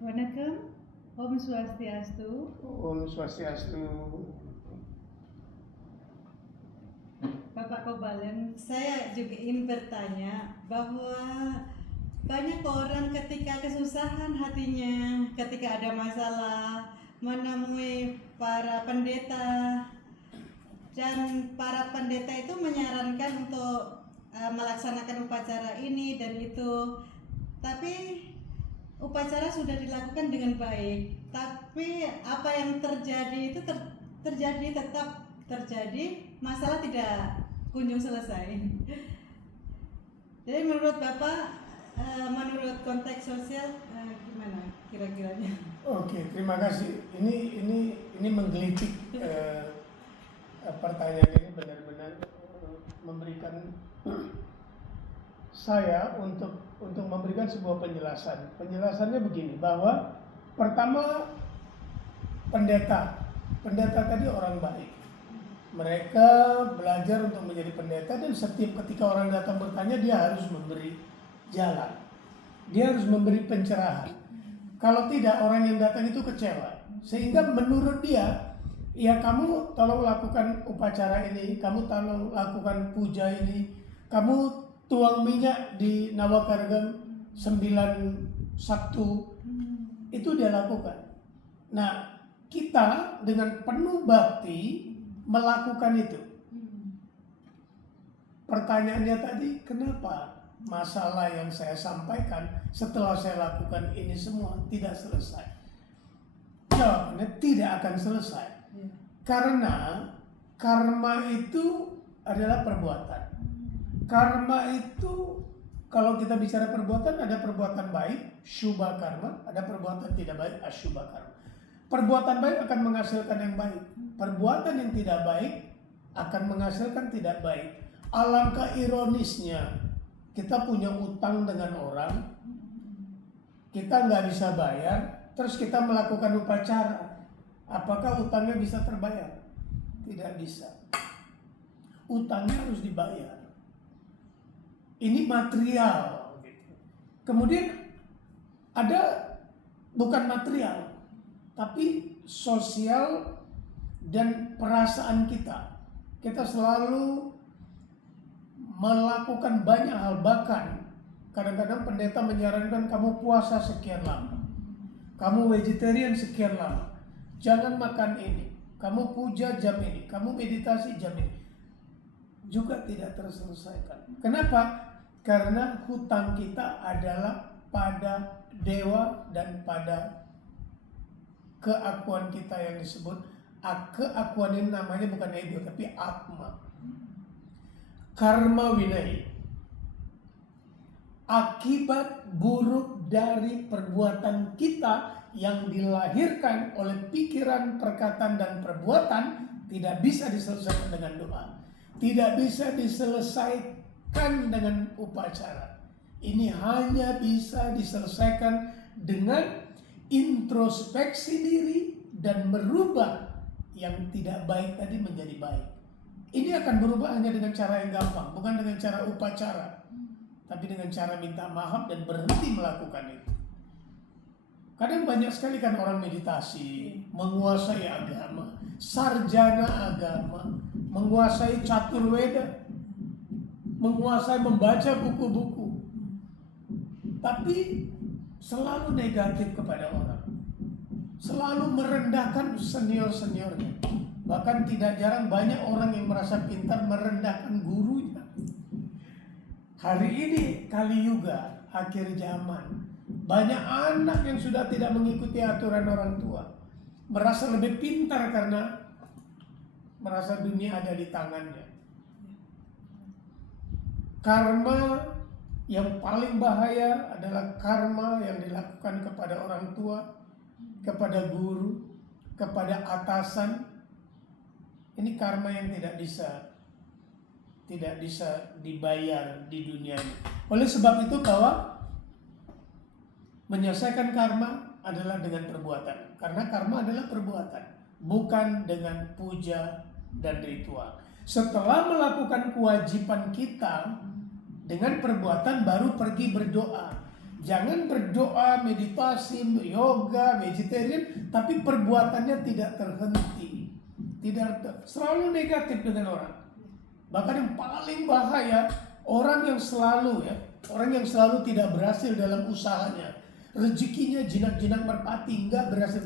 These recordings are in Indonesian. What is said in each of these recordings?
Vanakkam, Om Swastiastu. Om Swastiastu. Bapak Kobalen, saya juga ingin bertanya bahwa banyak orang ketika kesusahan hatinya, ketika ada masalah, menemui para pendeta, dan para pendeta itu menyarankan untuk melaksanakan upacara ini dan itu, tapi upacara sudah dilakukan dengan baik, tapi apa yang terjadi itu terjadi, tetap terjadi, masalah tidak kunjung selesai. Jadi menurut Bapak, menurut konteks sosial, gimana kira-kiranya? Oke, terima kasih. Ini menggelitik pertanyaan ini benar-benar memberikan saya untuk memberikan sebuah penjelasan. Penjelasannya begini, bahwa pertama pendeta tadi orang baik. Mereka belajar untuk menjadi pendeta dan setiap ketika orang datang bertanya dia harus memberi jalan. Dia harus memberi pencerahan. Kalau tidak orang yang datang itu kecewa. Sehingga menurut dia, ya kamu tolong lakukan upacara ini, kamu tolong lakukan puja ini, kamu tuang minyak di Nawakargam 9 Sabtu, itu dia lakukan. Nah, kita dengan penuh bakti melakukan itu. Pertanyaannya tadi, kenapa masalah yang saya sampaikan setelah saya lakukan ini semua tidak selesai? Jawabannya tidak akan selesai. Karena karma itu adalah perbuatan. Karma itu, kalau kita bicara perbuatan, ada perbuatan baik, syubha karma, ada perbuatan tidak baik, asyubha karma. Perbuatan baik akan menghasilkan yang baik. Perbuatan yang tidak baik akan menghasilkan tidak baik. Alangkah ironisnya, kita punya utang dengan orang, kita nggak bisa bayar, terus kita melakukan upacara. Apakah utangnya bisa terbayar? Tidak bisa. Utangnya harus dibayar. Ini material. Kemudian ada bukan material, tapi sosial dan perasaan kita. Kita selalu melakukan banyak hal, bahkan kadang-kadang pendeta menyarankan kamu puasa sekian lama, kamu vegetarian sekian lama, jangan makan ini, kamu puja jam ini, kamu meditasi jam ini. Juga tidak terselesaikan. Kenapa? Karena hutang kita adalah pada dewa dan pada keakuan kita yang disebut keakuan ini namanya bukan ego tapi atma. Karma winai. Akibat buruk dari perbuatan kita yang dilahirkan oleh pikiran, perkataan dan perbuatan tidak bisa diselesaikan dengan doa. Tidak bisa diselesaikan dengan upacara. Ini hanya bisa diselesaikan dengan introspeksi diri dan merubah yang tidak baik tadi menjadi baik. Ini akan berubah hanya dengan cara yang gampang, bukan dengan cara upacara, tapi dengan cara minta maaf dan berhenti melakukan itu. Kadang banyak sekali kan orang meditasi, menguasai agama, sarjana agama, menguasai caturweda, menguasai membaca buku-buku, tapi selalu negatif kepada orang, selalu merendahkan senior-seniornya. Bahkan tidak jarang banyak orang yang merasa pintar merendahkan gurunya. Hari ini Kali Yuga, akhir zaman, banyak anak yang sudah tidak mengikuti aturan orang tua, merasa lebih pintar karena merasa dunia ada di tangannya. Karma yang paling bahaya adalah karma yang dilakukan kepada orang tua, kepada guru, kepada atasan. Ini karma yang tidak bisa dibayar di dunia ini. Oleh sebab itu bahwa menyelesaikan karma adalah dengan perbuatan. Karena karma adalah perbuatan, bukan dengan puja dan ritual. Setelah melakukan kewajiban kita dengan perbuatan baru pergi berdoa. Jangan berdoa, meditasi, yoga, vegetarian, tapi perbuatannya tidak terhenti. Selalu negatif dengan orang. Bahkan yang paling bahaya, orang yang selalu tidak berhasil dalam usahanya. Rezekinya jinak-jinak merpati, nggak berhasil.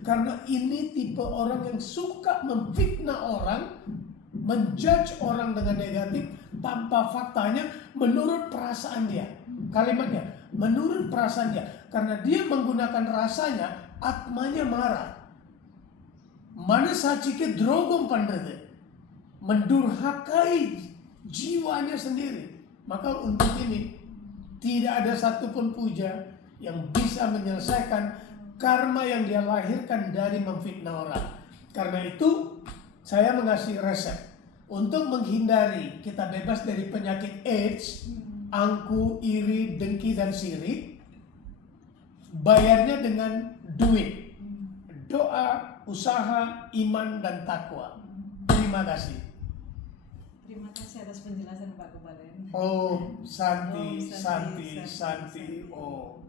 Karena ini tipe orang yang suka memfitnah orang, menjudge orang dengan negatif tanpa faktanya menurut perasaan dia. Kalimatnya, menurut perasaan dia. Karena dia menggunakan rasanya, atmanya marah. Manasachike drogom pandade, mendurhakai jiwanya sendiri. Maka untuk ini tidak ada satupun puja yang bisa menyelesaikan karma yang dia lahirkan dari memfitnah orang. Karena itu saya mengasih resep untuk menghindari kita bebas dari penyakit AIDS, angku, iri, dengki, dan sirik. Bayarnya dengan duit, doa, usaha, iman, dan takwa. Terima kasih. Terima kasih atas penjelasan Pak Kepala. Oh, Santi. Santi. Oh.